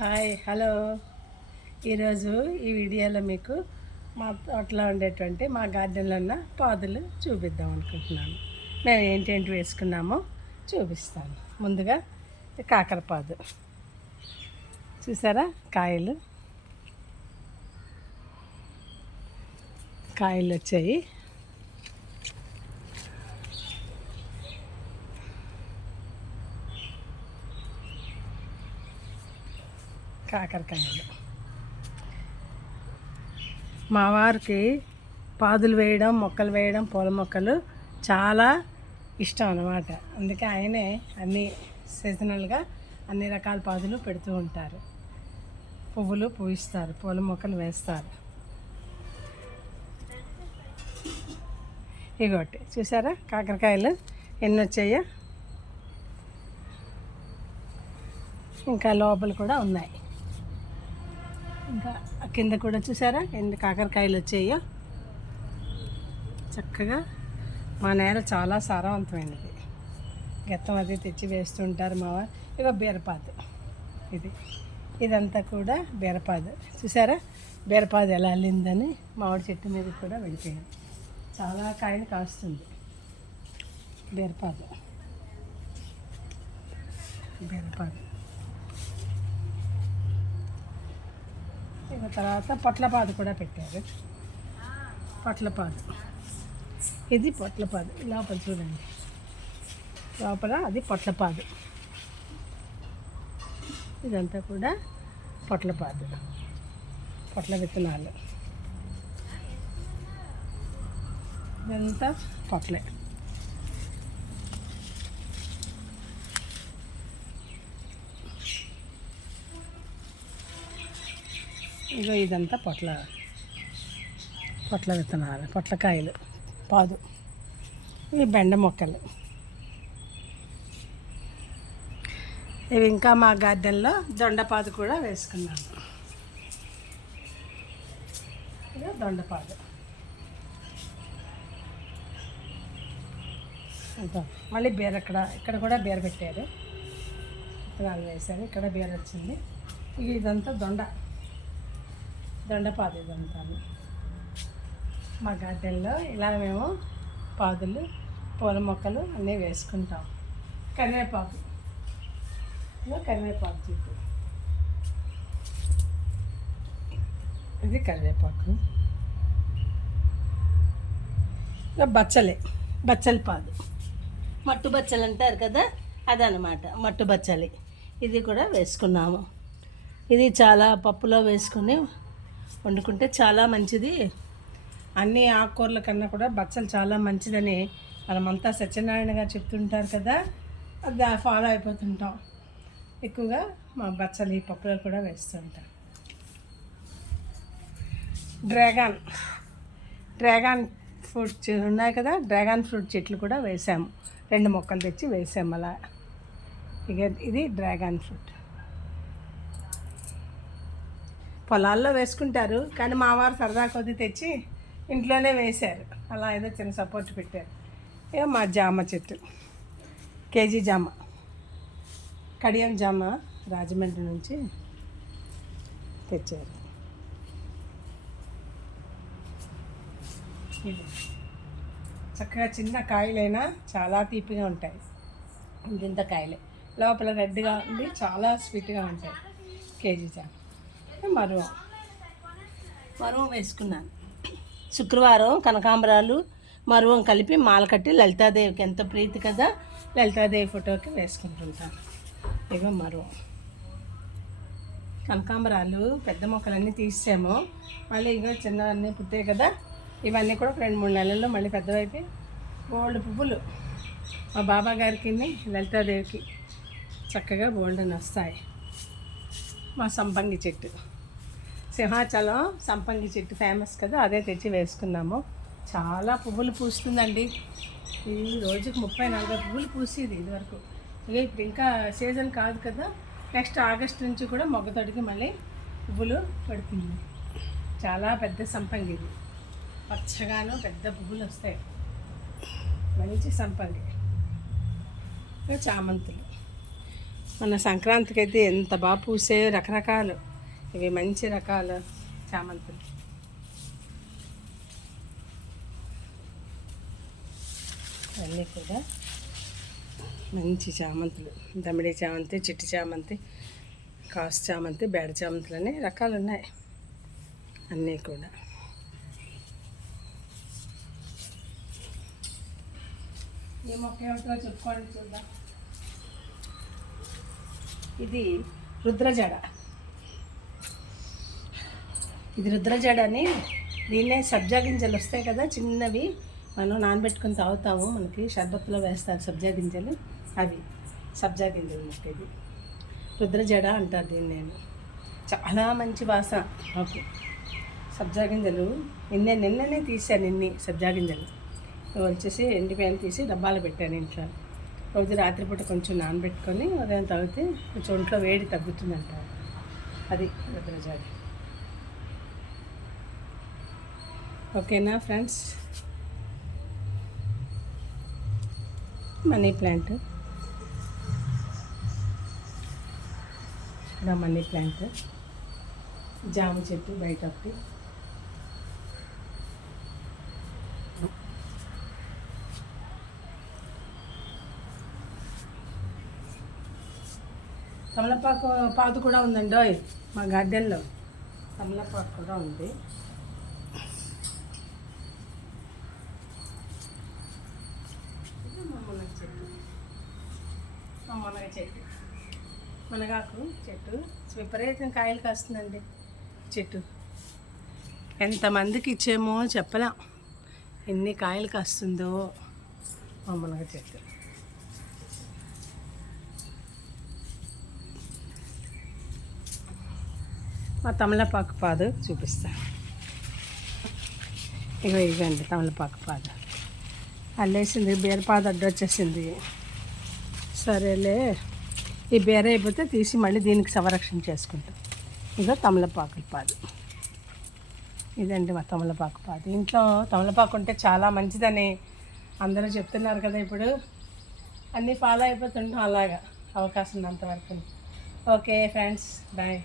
Hi hello. ఈరోజు ఈ వీడియోలో మీకు మా తోటలో ఉండేటువంటి మా గార్డెన్లో ఉన్న పాదులు చూపిద్దాం అనుకుంటున్నాను. మేము ఏంటేంటి వేసుకున్నామో చూపిస్తాను. ముందుగా కాకరపాదు చూసారా, కాయలు వచ్చాయి. కాకరకాయలు మా వారికి పాదులు వేయడం, మొక్కలు వేయడం, పూల మొక్కలు చాలా ఇష్టం అన్నమాట. అందుకే ఆయనే అన్ని సీజనల్గా అన్ని రకాల పాదులు పెడుతూ ఉంటారు. పువ్వులు పూయిస్తారు, పూల మొక్కలు వేస్తారు. ఇగోటి చూసారా కాకరకాయలు ఎన్ని వచ్చాయో. ఇంకా లోపల కూడా ఉన్నాయి. ఇంకా కింద కూడా చూసారా ఎన్ని కాకరకాయలు వచ్చాయో. చక్కగా మా నేల చాలా సారవంతమైనది. గెత్తం అది తెచ్చి వేస్తుంటారు మా వారు. ఇక బీరపాదు ఇదంతా కూడా బీరపాదు. చూసారా బీరపాదు ఎలా అల్లిందని. మామిడి చెట్టు మీద కూడా వెళ్ళిపోయింది. చాలా కాయలు కాస్తుంది బీరపాదు. ఇక తర్వాత పొట్లపాదు కూడా పెట్టారు. పొట్లపాదు ఇది పొట్లపాదు. లోపల చూడండి, లోపల అది పొట్లపాదు. ఇదంతా కూడా పొట్లపాదు, పొట్ల విత్తనాలు. ఇదంతా పొట్లే. ఇగో ఇదంతా పొట్ల విత్తనాలు, పొట్లకాయలు, పాదు. ఇవి బెండ మొక్కలు. ఇవి ఇంకా మా గార్డెన్లో దొండపాదు కూడా వేసుకున్నాను. ఇక దొండపాదు మళ్ళీ బీర. ఇక్కడ కూడా బీర పెట్టారు, విత్తనాలు వేశారు. ఇక్కడ బీర వచ్చింది. ఇదంతా దొండపాదు. ఇదంతా మా గార్డెన్లో ఇలా మేము పాదులు, పూల మొక్కలు అన్నీ వేసుకుంటాం. కరివేపాకు చెట్టు. ఇది కరివేపాకు. బచ్చలి పాదు. మట్టు బచ్చలు అంటారు కదా, అదనమాట మట్టు బచ్చలి. ఇది కూడా వేసుకున్నాము. ఇది చాలా పప్పులో వేసుకుని వండుకుంటే చాలా మంచిది. అన్ని ఆకుకూరల కన్నా కూడా బచ్చలు చాలా మంచిదని మనమంతా సత్యనారాయణ గారు చెప్తుంటారు కదా, అది ఫాలో అయిపోతుంటాం. ఎక్కువగా మా బచ్చలు ఈ పప్పులో కూడా వేస్తుంటాం. డ్రాగన్ ఫ్రూట్ ఉన్నాయి కదా, డ్రాగన్ ఫ్రూట్ చెట్లు కూడా వేసాము. 2 మొక్కలు తెచ్చి వేసాము అలా. ఇక ఇది డ్రాగన్ ఫ్రూట్. పొలాల్లో వేసుకుంటారు, కానీ మా వారు సరదా కొద్ది తెచ్చి ఇంట్లోనే వేశారు. అలా ఏదో చిన్న సపోర్ట్ పెట్టారు. ఇక మా జామ చెట్టు, కేజీ జామ, కడియం జామ రాజమండ్రి నుంచి తెచ్చారు. చక్కగా చిన్న కాయలైనా చాలా తీపిగా ఉంటాయి. ఇంత కాయలే లోపల రెడ్గా ఉండి చాలా స్వీట్గా ఉంటాయి. కేజీ జామ. మరువం వేసుకున్నాను. శుక్రవారం కనకాంబరాలు మరువం కలిపి మాల కట్టి లలితాదేవికి ఎంత ప్రీతి కదా, లలితాదేవి ఫోటోకి వేసుకుంటుంటాను. ఇగో మరువం. కనకాంబరాలు పెద్ద మొక్కలన్నీ తీసాము. మళ్ళీ ఇగో చిన్నవన్నీ పుట్టాయి కదా, ఇవన్నీ కూడా 2-3 నెలల్లో మళ్ళీ పెద్దవైపు బోల్డ్ పువ్వులు మా బాబా గారికి లలితాదేవికి చక్కగా బోల్డ్ని వస్తాయి. మా సంపంగి చెట్టు, సింహాచలం సంపంగి చెట్టు ఫేమస్ కదా, అదే తెచ్చి వేసుకున్నాము. చాలా పువ్వులు పూస్తుందండి. ఈ రోజుకి 30-40 పువ్వులు పూసేది ఇదివరకు. ఇప్పుడు ఇంకా సీజన్ కాదు కదా, నెక్స్ట్ ఆగస్ట్ నుంచి కూడా మొగ్గతొడికి మళ్ళీ పువ్వులు పడుతుంది. చాలా పెద్ద సంపంగి ఇది, పచ్చగాను పెద్ద పువ్వులు వస్తాయి. మంచి సంపంగి. చామంతులు మన సంక్రాంతికి అయితే ఎంత బాగా పూసే రకరకాలు, ఇవి మంచి రకాల చామంతులు. అన్నీ కూడా మంచి చామంతులు, దమిడి చామంతి, చిట్టి చామంతి, కాసు చామంతి, బేడ చామంతులు అనే రకాలు ఉన్నాయి అన్నీ కూడా. ఈ మొక్క ఏమిటో చెప్పుకోండి చూద్దాం. ఇది రుద్రజడ. ఇది రుద్రజడ అని, దీన్నే సబ్జా గింజలు వస్తాయి కదా చిన్నవి, మనం నానబెట్టుకొని తాగుతాము, మనకి షర్బత్తులో వేస్తారు సబ్జా గింజలు, అవి సబ్జా గింజలు మొక్క. ఇది రుద్రజడ అంటారు దీన్ని. నేను చాలా మంచి వాసన ఓకే. సబ్జా గింజలు నిన్ననే తీసాను, సబ్జా గింజలు వచ్చేసి ఎండిపోయిన తీసి డబ్బాలో పెట్టాను ఇంట్లో. రోజు రాత్రిపూట కొంచెం నానబెట్టుకొని ఉదయం తాగితే కొంచెం ఒంట్లో వేడి తగ్గుతుందంట. అది రుద్రజడ. ఓకేనా ఫ్రెండ్స్. మనీ ప్లాంట్, ఇక్కడ మనీ ప్లాంట్, జామ చెట్టు బయట ఒకటి, తమలపాకు పాదు కూడా ఉందండి మా గార్డెన్లో. తమలపాకు కూడా ఉంది. మునగ చెట్టు, మునగాకు చెట్టు విపరీతం కాయలు కాస్తుందండి చెట్టు. ఎంతమందికి ఇచ్చేమో చెప్పలేం, ఎన్ని కాయలు కాస్తుందో మా మునగ చెట్టు. మా తమలపాకు పాదు చూపిస్తా. ఇవ్వండి తమలపాకు పాదు అల్లేసింది, బీరపాదు అడ్డొచ్చేసింది. సరేలే, ఈ బీర అయిపోతే తీసి మళ్ళీ దీనికి సంరక్షణ చేసుకుంటాం. ఇదో తమలపాకు పాదు. ఇదండి మా తమలపాకు పాదు. ఇంట్లో తమలపాకు ఉంటే చాలా మంచిదని అందరూ చెప్తున్నారు కదా, ఇప్పుడు అన్నీ ఫాలో అయిపోతుంటాం అలాగా అవకాశం ఉన్నంతవరకు. Okay friends, bye.